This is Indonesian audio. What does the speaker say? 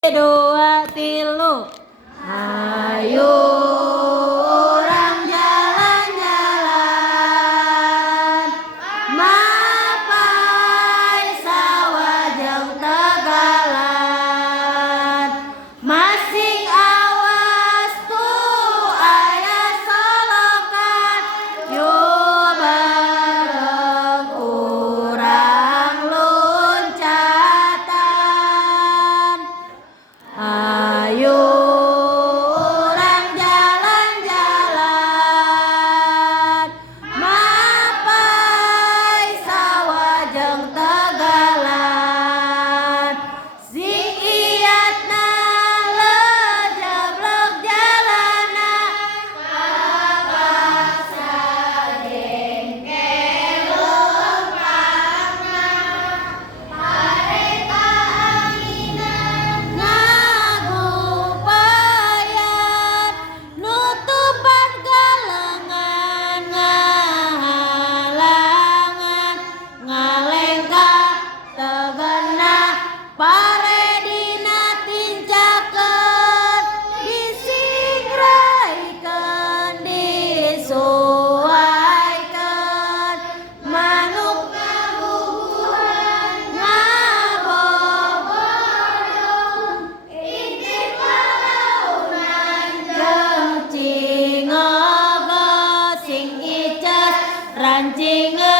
Dua tilu, ayo orang jalan-jalan, mapai sawah jauh tegalan, masing awas tuh ayah solokan, yuk bareng urang loncatan. Ayo orang jalan-jalan, mapai sawah jeung tegalan, sing iatna lejeblok jalana, kapasa jengkel lempakna, hareta angina nutupan galengan ngahalangan, ngalengka tegena paredina tincakeun, disingraikeun disuaikeun, manuk ngabubuhan ngabobodong, intip lalaunan jeung cingogo, sing icet rancingeun.